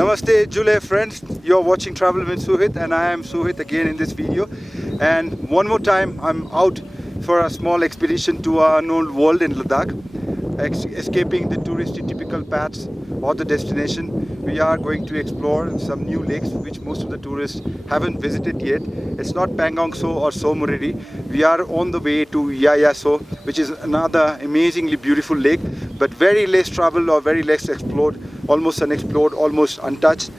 Namaste Friends, you're watching Travel with Suhit and I am Suhit again in this video. And one more time I'm out for a small expedition to our unknown world in Ladakh, escaping the touristy typical paths or the destination. We are going to explore some new lakes which most of the tourists haven't visited yet. It's not Pangong Tso or Tso Moriri. We are on the way to Yaya Tso, which is another amazingly beautiful lake, but very less traveled or very less explored, almost unexplored, almost untouched.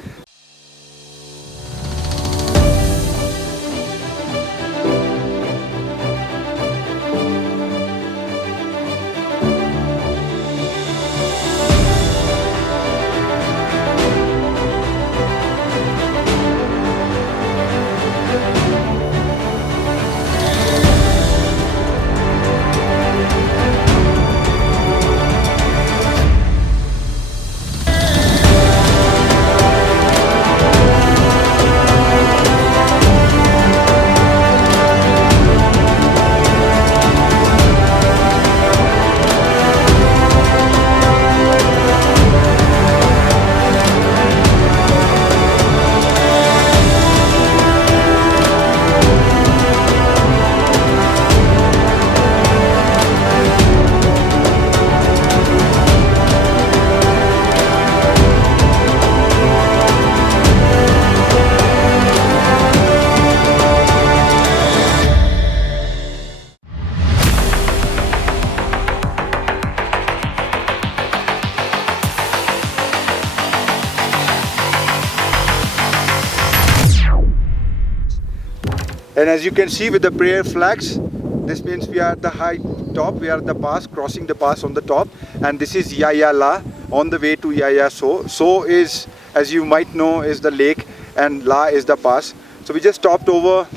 And as you can see with the prayer flags, this means we are at the high top, we are at the pass, crossing the pass on the top, and this is Yaya La on the way to Yaya Tso. Tso is, as you might know, is the lake and La is the pass. So we just stopped over,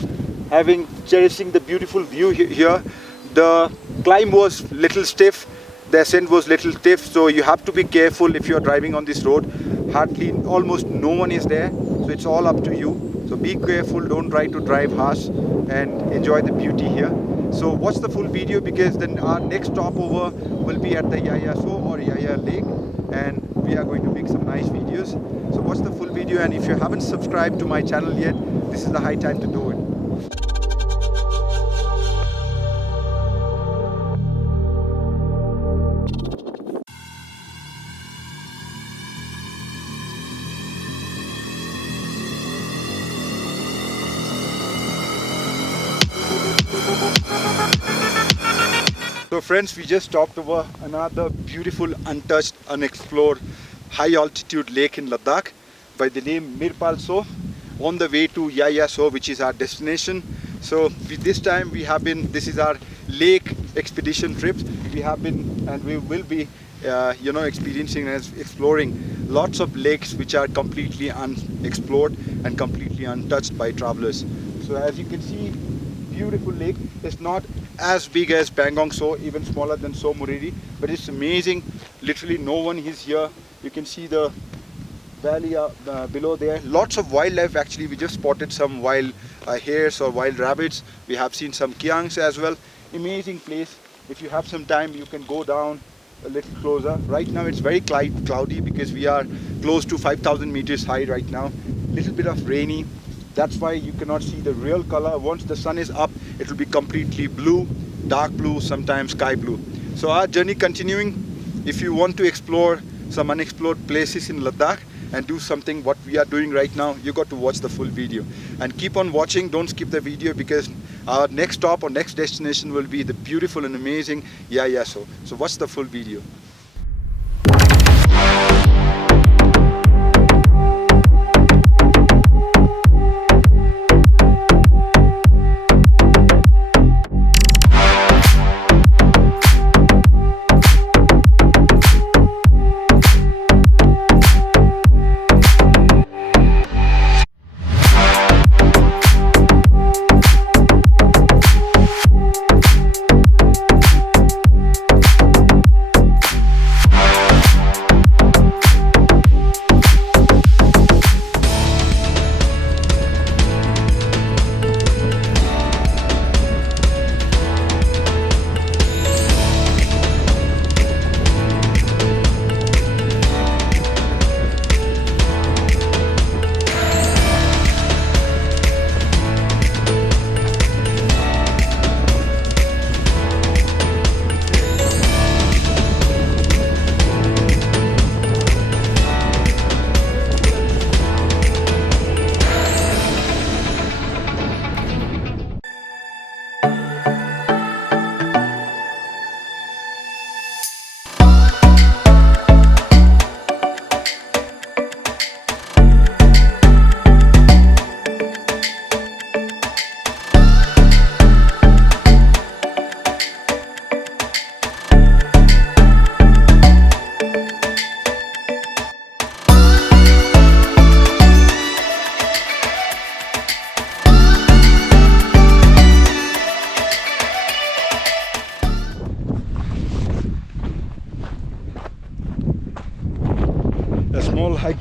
cherishing the beautiful view here. The climb was little stiff, the ascent was little stiff, so you have to be careful if you are driving on this road. Almost no one is there, so it's all up to you. So be careful, don't try to drive harsh and enjoy the beauty here. So watch the full video because then our next stopover will be at the Yaya Tso or Yaya Lake, and we are going to make some nice videos. So watch the full video, and if you haven't subscribed to my channel yet, this is the high time to do it. So friends, we just stopped over another beautiful, untouched, unexplored, high altitude lake in Ladakh by the name Mirpal Tso, on the way to Yaya Tso, which is our destination. So this time this is our lake expedition trips. We have been and we will be experiencing and exploring lots of lakes which are completely unexplored and completely untouched by travelers. So as you can see, beautiful lake. It's not as big as Pangong Tso, even smaller than Tso Moriri, but it's amazing. Literally no one is here. You can see the valley below there. Lots of wildlife actually. We just spotted some wild hares or wild rabbits. We have seen some kiangs as well. Amazing place. If you have some time, you can go down a little closer. Right now it's very cloudy because we are close to 5,000 meters high right now. Little bit of rainy. That's why you cannot see the real color. Once the sun is up, it will be completely blue, dark blue, sometimes sky blue. So our journey continuing. If you want to explore some unexplored places in Ladakh and do something what we are doing right now, you got to watch the full video. And keep on watching, don't skip the video, because our next stop or next destination will be the beautiful and amazing Yaya Tso. So watch the full video.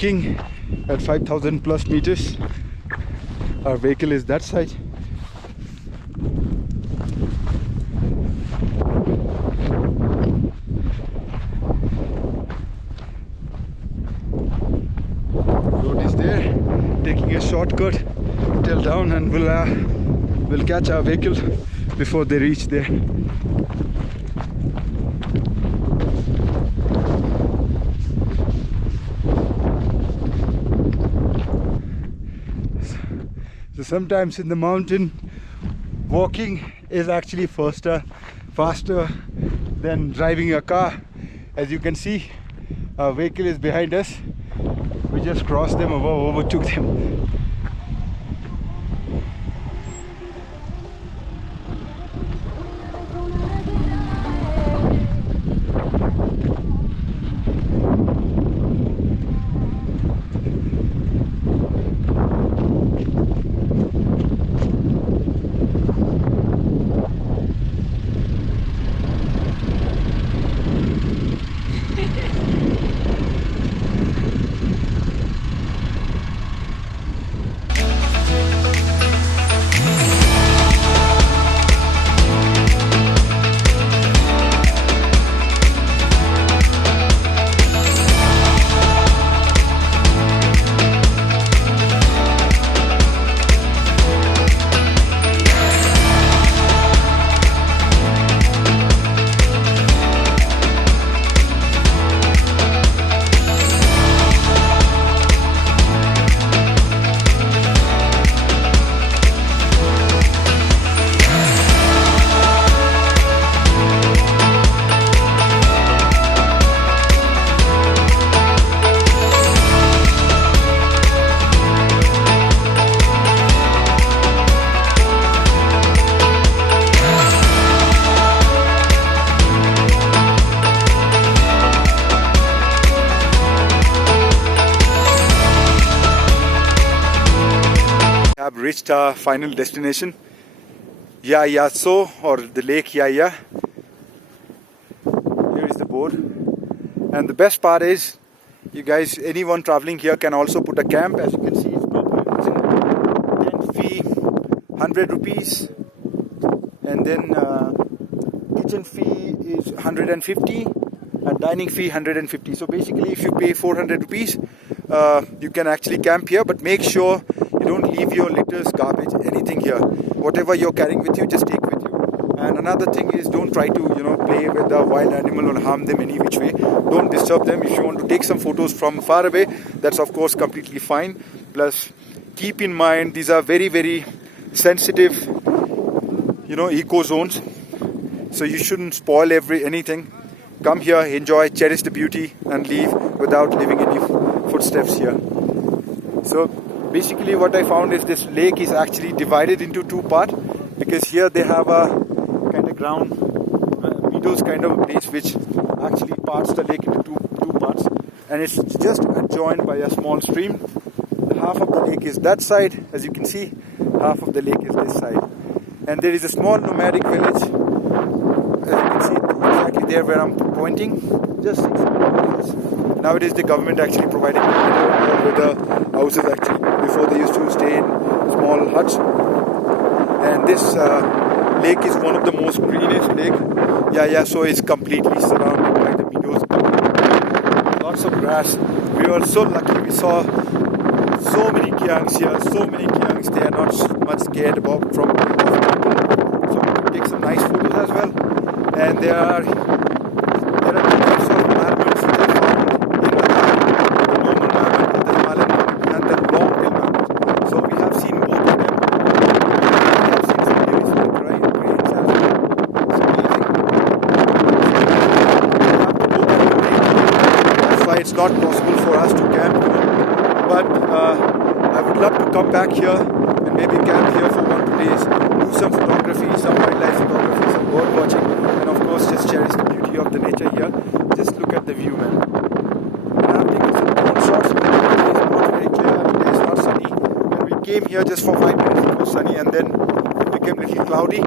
walking at 5,000 plus meters. Our vehicle is that side. Road is there, taking a shortcut till down, and we'll catch our vehicle before they reach there. So sometimes in the mountain, walking is actually faster than driving a car. As you can see, our vehicle is behind us. We just crossed them over, overtook them. Have reached our final destination, Yaya Tso, or the Lake Yaya. Here is the board, and the best part is, you guys, anyone traveling here can also put a camp. As you can see, it's proper. Tent fee 100 rupees, and then kitchen fee is 150, and dining fee 150. So basically, if you pay 400 rupees, you can actually camp here. But make sure you don't leave your litters, garbage, anything here. Whatever you're carrying with you, just take with you. And another thing is, don't try to play with the wild animal or harm them any which way. Don't disturb them. If you want to take some photos from far away, that's of course completely fine. Plus, keep in mind, these are very, very sensitive eco zones, so you shouldn't spoil anything. Come here, enjoy, cherish the beauty, and leave without leaving any footsteps here. So basically what I found is this lake is actually divided into two parts, because here they have a kind of ground meadows kind of a place which actually parts the lake into two parts, and it's just adjoined by a small stream. Half of the lake is that side, as you can see, half of the lake is this side, and there is a small nomadic village, as you can see exactly there where I'm pointing, just 6 miles. Nowadays the government actually providing with the houses actually. Before they used to stay in small huts. And this lake is one of the most greenest lake. Yaya Tso is completely surrounded by the meadows. Lots of grass. We were so lucky, we saw so many kyangs here, so many kyangs. They are not much scared about from people. So we take some nice photos as well. And there are types of marmots which are found in the normal marmot, the Himalayan marmot, and the long-tail marmot. So we have seen both of them. We have seen some beautiful cranes as well. It's amazing. We have to go by the way. That's why it's not possible for us to camp here. But I would love to come back here and maybe camp here for 1-2 days, do some photography, some wildlife photography, some bird watching, and of course just cherish the beauty of the nature here. Just look at the view, man. And I'm taking some drone shots. It's not very clear. Today it's not sunny. When we came here just for 5 minutes, it was sunny, and then it became a little cloudy.